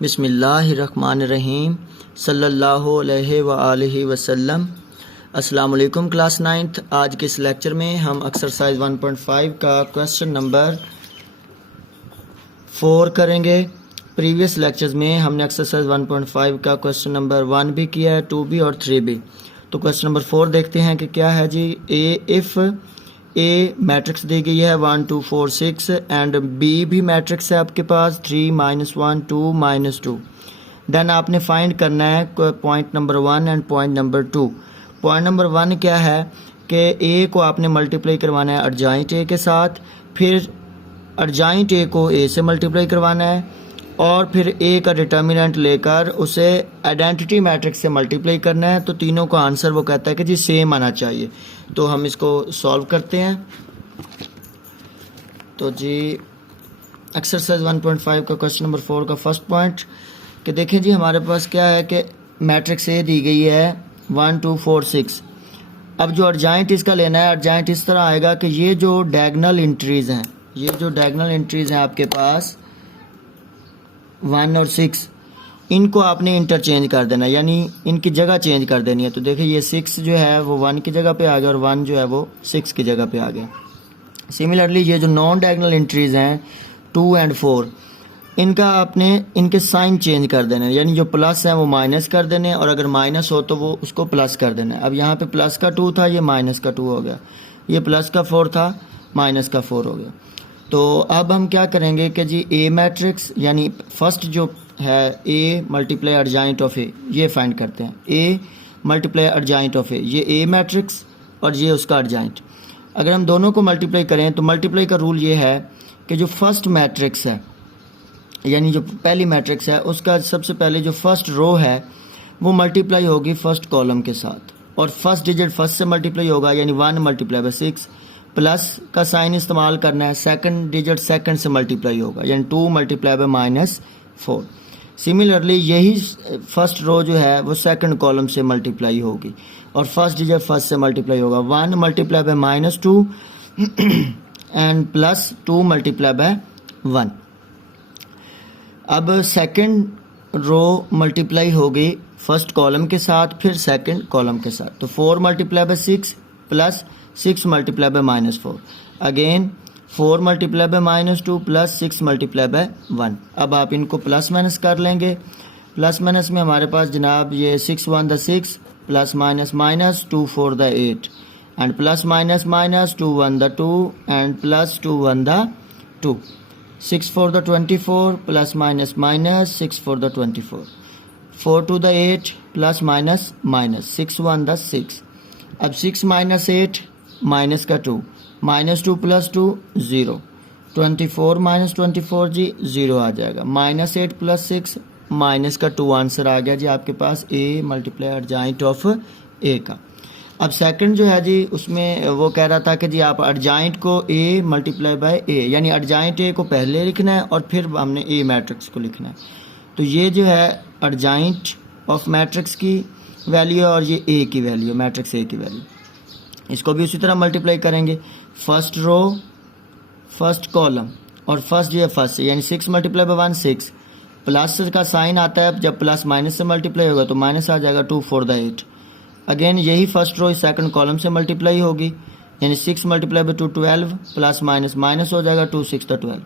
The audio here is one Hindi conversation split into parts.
बिस्मिल्लाहिर्रहमानिर्रहीम सल्लल्लाहु अलैहि व आलिहि वसल्लम। अस्सलाम वालेकुम क्लास 9th। आज के इस लेक्चर में हम एक्सरसाइज 1.5 का क्वेश्चन नंबर 4 करेंगे। प्रीवियस लेक्चर्स में हमने एक्सरसाइज 1.5 का क्वेश्चन नंबर 1 भी किया है, 2 भी और 3 भी। तो क्वेश्चन नंबर 4 देखते हैं कि क्या है जी। इफ़ ए मैट्रिक्स दी गई है 1 2 4 6 एंड बी भी मैट्रिक्स है आपके पास 3 -1 2 -2। देन आपने फाइंड करना है point number 1 and point number 2। Point number 1 क्या है कि ए को आपने मल्टीप्लाई करवाना है अर्जाइंट ए के साथ, फिर अर्जाइंट ए को ए से मल्टीप्लाई करवाना है और फिर ए का डिटर्मिनेंट लेकर उसे आइडेंटिटी मैट्रिक्स से मल्टीप्लाई करना है। तो तीनों का आंसर वो कहता है कि जी सेम आना चाहिए। तो हम इसको सॉल्व करते हैं। तो जी एक्सरसाइज 1.5 का क्वेश्चन नंबर 4 का फर्स्ट पॉइंट कि देखें जी, हमारे पास क्या है कि मैट्रिक्स ए दी गई है 1 2 4 6। अब जो अर्जाइंट इसका लेना है, अर्जाइंट इस तरह आएगा कि ये जो डायगोनल एंट्रीज़ हैं, ये जो डायगोनल एंट्रीज़ हैं आपके पास 1 और 6, इनको आपने इंटरचेंज कर देना, यानी इनकी जगह चेंज कर देनी है। तो देखिए ये 6 जो है वो 1 की जगह पे आ गया और 1 जो है वो 6 की जगह पे आ गया। सिमिलरली ये जो नॉन डायगोनल एंट्रीज़ हैं 2 एंड 4, इनका आपने इनके साइन चेंज कर देना है, यानी जो प्लस है वो माइनस कर देने और अगर माइनस हो तो वो उसको प्लस कर देना है। अब यहाँ पे प्लस का 2 था, ये माइनस का 2 हो गया। ये प्लस का 4 था, माइनस का 4 हो गया। तो अब हम क्या करेंगे कि जी ए मैट्रिक्स यानी फर्स्ट जो है ए मल्टीप्लाई अर्जाइंट ऑफ ए, ये फाइंड करते हैं। ए मल्टीप्लाई अर्जाइंट ऑफ ए, ये ए मैट्रिक्स और ये उसका अर्जाइंट। अगर हम दोनों को मल्टीप्लाई करें तो मल्टीप्लाई का रूल ये है कि जो फर्स्ट मैट्रिक्स है यानी जो पहली मैट्रिक्स है उसका सबसे पहले जो फर्स्ट रो है वो मल्टीप्लाई होगी फर्स्ट कॉलम के साथ और फर्स्ट डिजिट फर्स्ट से मल्टीप्लाई होगा, यानी 1 मल्टीप्लाई बाय 6 प्लस का साइन इस्तेमाल करना है। सेकंड डिजिट सेकंड से मल्टीप्लाई होगा, यानी 2 मल्टीप्लाई बाय -4। सिमिलरली यही फर्स्ट रो जो है वो सेकंड कॉलम से मल्टीप्लाई होगी और फर्स्ट डिजिट फर्स्ट से मल्टीप्लाई होगा। 1 multiply by -2 and plus 2 multiply by 1। अब सेकंड रो मल्टीप्लाई होगी फर्स्ट कॉलम के साथ फिर सेकंड कॉलम के साथ। तो 4 multiply bye 6 plus 6 multiply by -4, again 4 multiply by -2 plus 6 multiply by 1। अब आप इनको प्लस माइनस कर लेंगे। प्लस माइनस में हमारे पास जनाब ये 6 1 द 6 प्लस माइनस माइनस 2 4 द 8 एंड प्लस माइनस माइनस 2 1 द 2 एंड प्लस 2 1 द 2। 6 4 the 24 plus minus minus 6 4 the 24, 4 2 द 8 प्लस माइनस माइनस 6 1 द 6। अब 6 माइनस 8 माइनस का 2, -2 प्लस 2 0, 24 माइनस 24 जी 0 आ जाएगा। -8 प्लस 6 माइनस का 2 आंसर आ गया जी आपके पास ए मल्टीप्लाई अर्जाइंट ऑफ ए का। अब सेकंड जो है जी उसमें वो कह रहा था कि जी आप अर्जाइंट को ए मल्टीप्लाई बाय ए, यानी अर्जाइंट ए को पहले लिखना है और फिर हमने ए मैट्रिक्स को लिखना है। तो ये जो है अर्जाइंट ऑफ मैट्रिक्स की वैल्यू है और ये ए की वैल्यू, मैट्रिक्स ए की वैल्यू। इसको भी उसी तरह मल्टीप्लाई करेंगे, फर्स्ट रो फर्स्ट कॉलम और फर्स्ट जो है फर्स्ट से, यानी 6 मल्टीप्लाई बाय 1 6, प्लस का साइन आता है जब प्लस माइनस से मल्टीप्लाई होगा तो माइनस आ जाएगा 2 4 द 8। अगेन यही फर्स्ट रो सेकंड कॉलम से मल्टीप्लाई होगी, यानी 6 multiply by 2 12 plus minus minus हो जाएगा 2 6 द 12।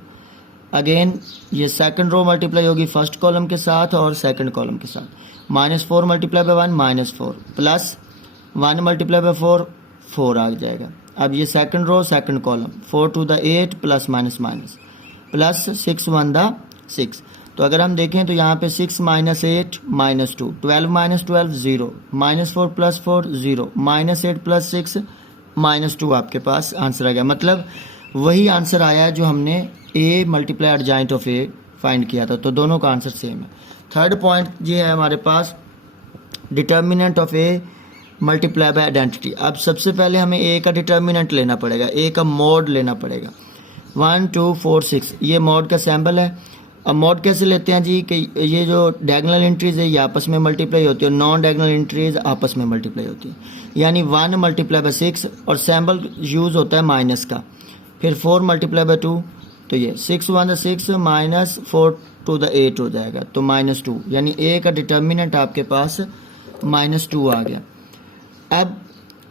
अगेन ये सेकंड रो मल्टीप्लाई होगी फर्स्ट कॉलम के साथ और सेकंड कॉलम के साथ, -4 multiply by 1 -4 plus 1 multiply by 4 4 आ जाएगा। अब ये सेकंड रो सेकंड कॉलम 4 2 द 8 plus minus minus plus 6 1 the 6। तो अगर हम देखें तो यहाँ पे 6 -8 -2, 12 -12 0, -4 प्लस 4 0, -8 प्लस 6 -2 आपके पास आंसर आ गया। मतलब वही आंसर आया जो हमने A multiply adjoint of A find किया था। तो दोनों का आंसर सेम है। थर्ड पॉइंट ये है हमारे पास determinant of A multiply by identity. अब सबसे पहले हमें ए का डिटर्मिनेंट लेना पड़ेगा, ए का मोड लेना पड़ेगा। 1 2 4 6 ये मोड का सैम्बल है। अब मोड कैसे लेते हैं जी कि ये जो डायगोनल एंट्रीज है ये आपस में मल्टीप्लाई होती है और नॉन डायगोनल एंट्रीज आपस में मल्टीप्लाई होती है, यानी 1 मल्टीप्लाई बाय 6 और सैम्बल यूज़ होता है माइनस का, फिर 4 मल्टीप्लाई बाय 2 तो ये 6 1 6 -4 टू द 8 हो जाएगा, तो -2, यानी ए का डिटर्मिनेंट आपके पास -2 आ गया। अब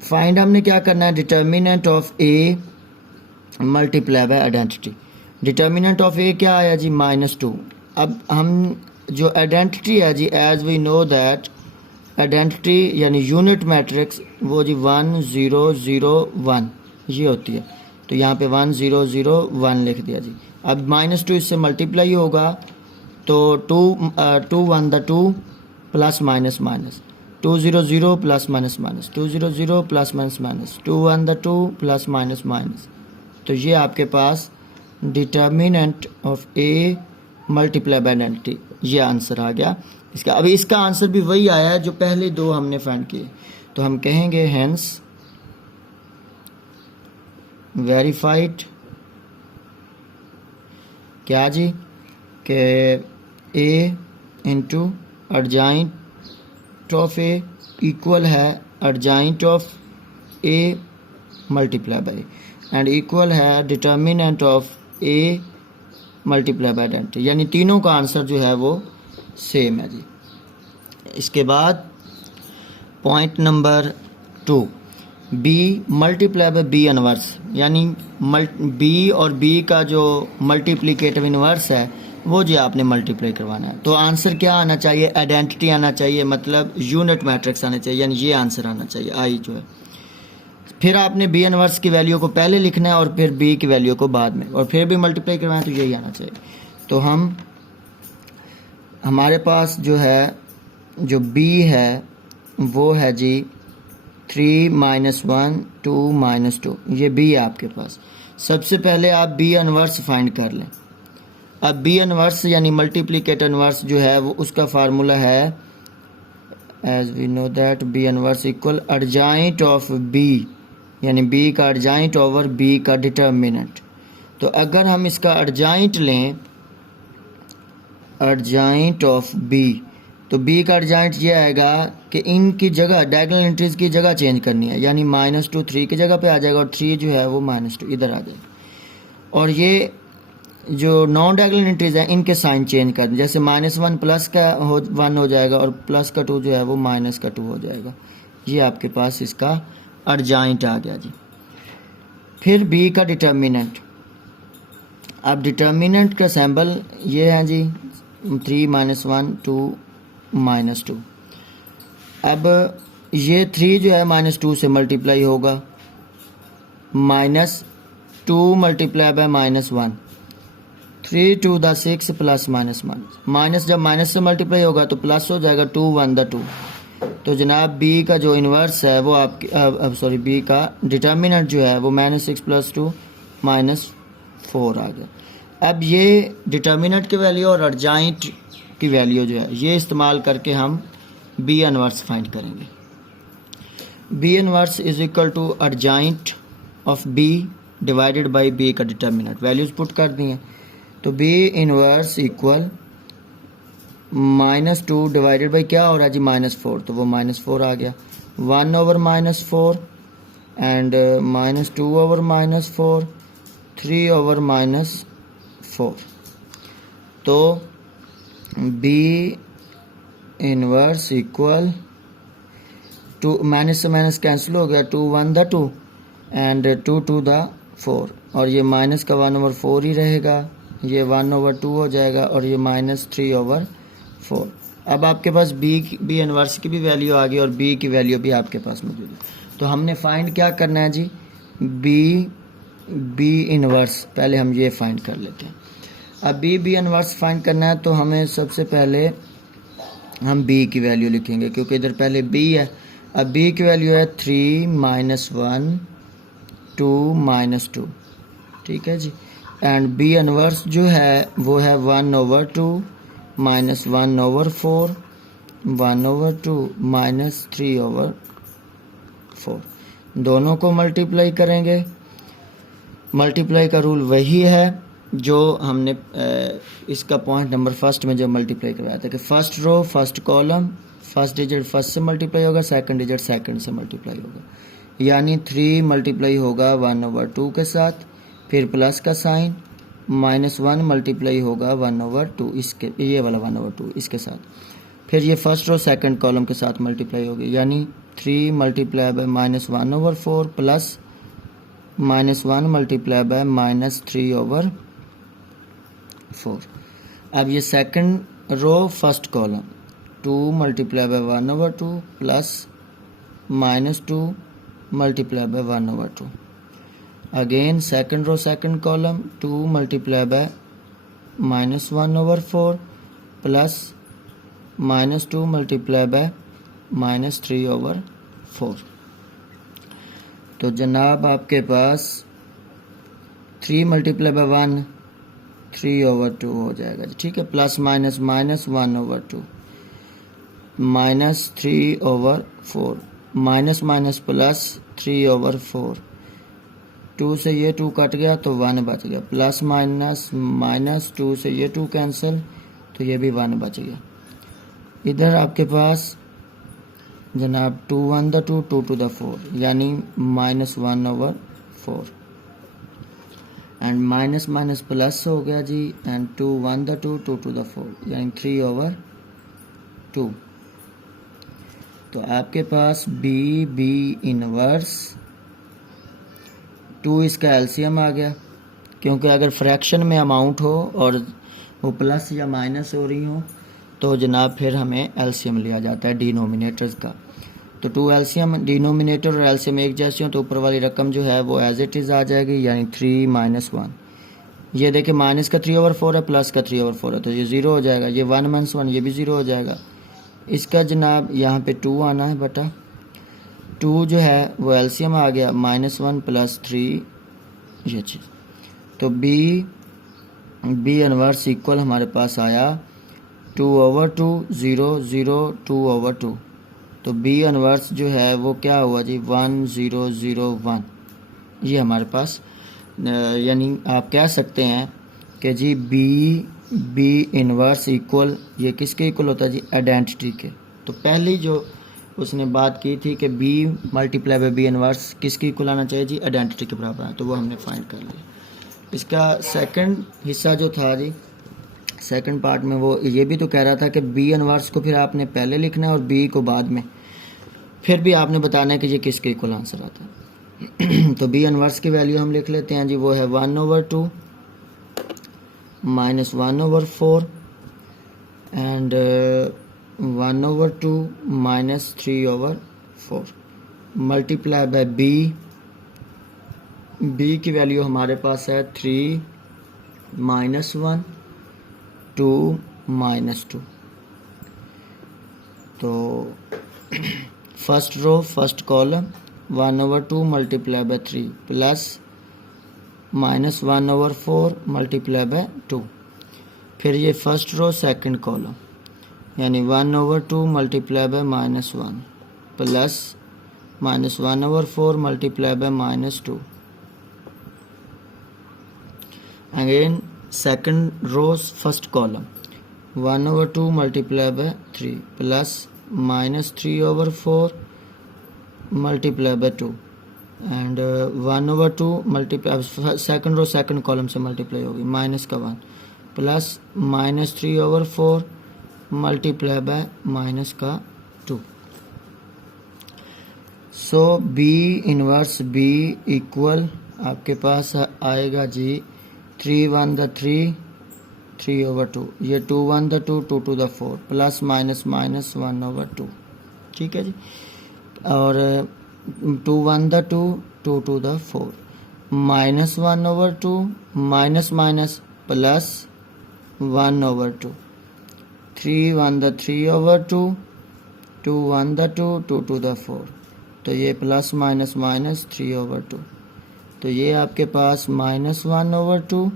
फाइंड हमने क्या करना है, determinant of A multiply by identity. Determinant of A क्या आया जी, -2। अब हम जो आइडेंटिटी है जी, as we know that identity यानी यूनिट मैट्रिक्स वो जी 1 0 0 1 ये होती है, तो यहाँ पे 1 0 0 1 लिख दिया जी। अब -2 इससे मल्टीप्लाई होगा, तो 2 1 द 2 plus minus minus 2 0 0 plus minus minus 2 0 0 plus minus minus 2 1 द 2 प्लस माइनस माइनस। तो ये आपके पास determinant of A multiply by identity, ये आंसर आ गया इसका। अभी इसका आंसर भी वही आया है जो पहले दो हमने फाइंड किए, तो हम कहेंगे हेंस वेरीफाइड क्या जी, कि A into adjoint of A equal है adjoint of A multiply by and equal है determinant of A multiply by identity, यानी तीनों का आंसर जो है वो सेम है जी। इसके बाद point number 2, B multiply by B inverse, यानी बी और बी का जो मल्टीप्लिकेटिव इनवर्स है वो जो आपने मल्टीप्लाई करवाना है। तो आंसर क्या आना चाहिए, आइडेंटिटी आना चाहिए, मतलब यूनिट मैट्रिक्स आना चाहिए, यानी ये आंसर आना चाहिए आई जो है। फिर आपने बी इनवर्स की वैल्यू को पहले लिखना है और फिर बी की वैल्यू को बाद में, और फिर भी मल्टीप्लाई करवाना है, तो यही आना चाहिए। तो हमारे पास जो है जो बी है वो है जी 3 -1 2 -2, ये बी है आपके पास। सबसे पहले आप बी इनवर्स फाइंड कर लें। अब बी इनवर्स यानी मल्टीप्लिकेटिव इनवर्स जो है वो उसका फार्मूला है as we know that B inverse equal adjoint of B, यानी बी का अर्जाइंट ओवर बी का डिटर्मिनेंट। तो अगर हम इसका अर्जाइंट लें, अर्जाइंट ऑफ बी, तो बी का अर्जाइंट ये आएगा कि इनकी जगह डायगोनल एंट्रीज की जगह चेंज करनी है, यानी -2 3 की जगह पे आ जाएगा और 3 जो है वो -2 इधर आ जाएगा। और ये जो नॉन डायगोनल एंट्रीज हैं इनके साइन चेंज कर दें, जैसे -1 प्लस का 1 हो जाएगा और प्लस का 2 जो है वो माइनस का 2 हो जाएगा। ये आपके पास इसका अर्जाइंट आ गया जी। फिर बी का डिटर्मिनेंट, अब डिटर्मिनेंट का सैम्बल ये है जी 3 -1 2 -2। अब ये 3 जो है -2 से मल्टीप्लाई होगा, -2 multiply by -1 3 2 the 6 plus minus minus minus, जब माइनस से मल्टीप्लाई होगा तो प्लस हो जाएगा 2 1 द 2। तो जनाब बी का जो इन्वर्स है वो आपकी अब सॉरी बी का डिटर्मिनेंट जो है वो -6 + 2 -4 आ गया। अब ये डिटर्मिनेंट की वैल्यू और अर्जाइंट की वैल्यू जो है ये इस्तेमाल करके हम बी इनवर्स फाइंड करेंगे। B inverse is equal to adjoint of B divided by B का डिटर्मिनेंट, वैल्यूज पुट कर दी हैं। तो B inverse equal -2 divided by क्या हो रहा है जी -4, तो वो -4 आ गया, 1 ओवर -4 एंड -2 ओवर -4 3 ओवर -4। तो B inverse equal to minus से माइनस कैंसिल हो गया, 2 1 द 2 एंड 2 2 द 4, और ये माइनस का 1 ओवर 4 ही रहेगा, ये 1 ओवर 2 हो जाएगा और ये -3 ओवर 4। अब आपके पास बी इनवर्स की भी वैल्यू आ गई और बी की वैल्यू भी आपके पास मौजूद है। तो हमने फाइंड क्या करना है जी, बी इनवर्स, पहले हम ये फाइंड कर लेते हैं। अब बी इनवर्स फाइंड करना है तो हमें सबसे पहले हम बी की वैल्यू लिखेंगे, क्योंकि इधर पहले बी है। अब बी की वैल्यू है 3 -1 2 -2, ठीक है जी। एंड बी इनवर्स जो है वो है 1 ओवर 2 -1 ओवर 4 1 ओवर 2 -3 ओवर 4। दोनों को मल्टीप्लाई करेंगे। मल्टीप्लाई का रूल वही है जो हमने इसका पॉइंट नंबर फर्स्ट में जब मल्टीप्लाई करवाया था कि first row first column first digit first से मल्टीप्लाई होगा, सेकंड डिजिट सेकंड से मल्टीप्लाई होगा, यानी 3 मल्टीप्लाई होगा 1 ओवर 2 के साथ, फिर प्लस का साइन -1 मल्टीप्लाई होगा 1/2 इसके, ये वाला 1/2 इसके साथ। फिर ये फर्स्ट रो सेकंड कॉलम के साथ मल्टीप्लाई होगी, यानी 3 multiply by -1/4 plus -1 multiply by -3/4। अब ये second row first column 2 multiply by 1/2 plus -2 multiply by 1/2। Again second row second column 2 multiply by -1/4 plus -2 multiply by -3/4। तो जनाब आपके पास 3 मल्टीप्लाई बाय 1 3/2 हो जाएगा जी, ठीक है। Plus minus -1/2 -3/4 minus plus 3/4। 2 से ये 2 कट गया तो 1 बच गया, प्लस माइनस 2 से ये 2 कैंसिल तो ये भी 1 बच गया। इधर आपके पास जनाब 2 1 2 2 to the 4 यानी -1/4 एंड माइनस प्लस हो गया जी, एंड 2 1 2 2 to the 4 यानी 3/2। तो आपके पास बी इनवर्स 2 इसका एलसीएम आ गया, क्योंकि अगर फ्रैक्शन में अमाउंट हो और वो प्लस या माइनस हो रही हो तो जनाब फिर हमें एलसीएम लिया जाता है डिनोमिनेटर्स का। तो 2 एलसीएम, डिनोमिनेटर और एलसीएम एक जैसी हो तो ऊपर वाली रकम जो है वो एज इट इज़ आ जाएगी, यानी 3 -1। ये देखिए माइनस का 3/4 है, प्लस का 3/4 है, तो ये 0 हो जाएगा। ये 1 - 1 ये भी 0 हो जाएगा। इसका जनाब यहाँ पे 2 आना है बटा 2 जो है वो एलसीएम आ गया, -1 प्लस 3 ये चीज़। तो बी इनवर्स इक्वल हमारे पास आया 2/2 0 0 2/2। तो बी इनवर्स जो है वो क्या हुआ जी 1 0 0 1। ये हमारे पास यानी आप कह सकते हैं कि जी बी इनवर्स इक्वल, ये किसके इक्वल होता है जी आइडेंटिटी के। तो पहली जो उसने बात की थी कि B multiply by B inverse किसके इक्वल आना चाहिए जी आइडेंटिटी के बराबर है, तो वो हमने फाइंड कर लिया। इसका सेकंड हिस्सा जो था जी सेकंड पार्ट में वो ये भी तो कह रहा था कि बी इनवर्स को फिर आपने पहले लिखना है और बी को बाद में, फिर भी आपने बताना है कि ये किसके इक्वल आंसर आता है। तो बी इनवर्स की वैल्यू हम लिख लेते हैं जी, वो है 1/2 -1/4 एंड 1/2 -3/4 मल्टीप्लाई बाय बी की वैल्यू हमारे पास है 3 -1 2 -2। तो first row first column 1/2 multiply by 3 plus -1/4 multiply by 2। फिर ये फर्स्ट रो सेकंड कॉलम यानी 1/2 multiply by -1 plus -1/4 multiply by -2। Again second row first column 1/2 multiply by 3 plus -3/4 multiply by 2 and 1/2 multiply second row second column से मल्टीप्लाई होगी, माइनस का 1 plus -3/4 multiply by -2। So B inverse B equal आपके पास आएगा जी 3 1 3 3/2, ये 2 1 2 2 to the 4 प्लस -1/2, ठीक है जी। और 2 1 2 2 to the 4 -1/2 minus plus 1/2, 3 1 3/2 2 1 2 2 to the 4, तो ये प्लस माइनस 3/2। तो ये आपके पास -1/2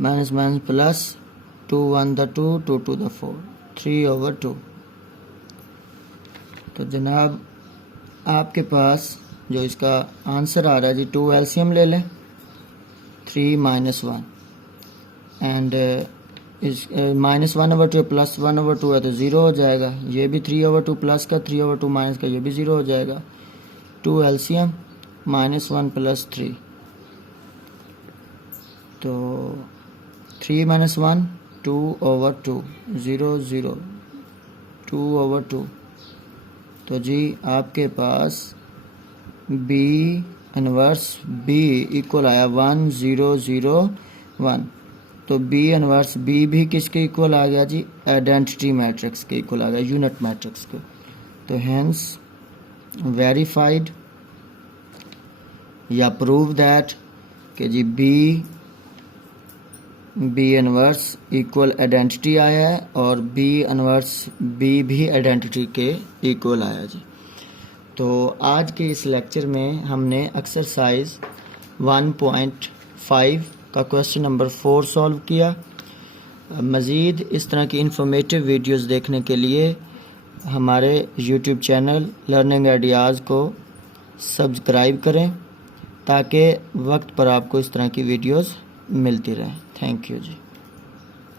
माइनस प्लस 2 1 2 2 to the 4 3/2। तो जनाब आपके पास जो इसका आंसर आ रहा है जी 2 एलसीएम ले लें 3 -1 एंड इस -1/2 प्लस 1/2 है तो 0 हो जाएगा। ये भी 3/2 प्लस का 3/2 माइनस का ये भी 0 हो जाएगा। 2 एलसीएम -1 प्लस 3 तो 3 - 1 2/2 0 0 2/2। तो जी आपके पास बी इनवर्स बी इक्वल आया 1 0 0 1। तो बी इनवर्स बी भी किसके इक्वल आ गया जी? आइडेंटिटी मैट्रिक्स के इक्वल आ गया, यूनिट मैट्रिक्स के। तो हेंस वेरीफाइड या प्रूव दैट कि जी बी इनवर्स इक्वल आइडेंटिटी आया है और बी इनवर्स बी भी आइडेंटिटी के इक्वल आया जी। तो आज के इस लेक्चर में हमने एक्सरसाइज 1.5 का क्वेश्चन नंबर 4 सॉल्व किया। मज़ीद इस तरह की इंफॉर्मेटिव वीडियोस देखने के लिए हमारे यूट्यूब चैनल लर्निंग आइडियाज़ को सब्सक्राइब करें ताकि वक्त पर आपको इस तरह की वीडियोस मिलती रहें। Thank you ji.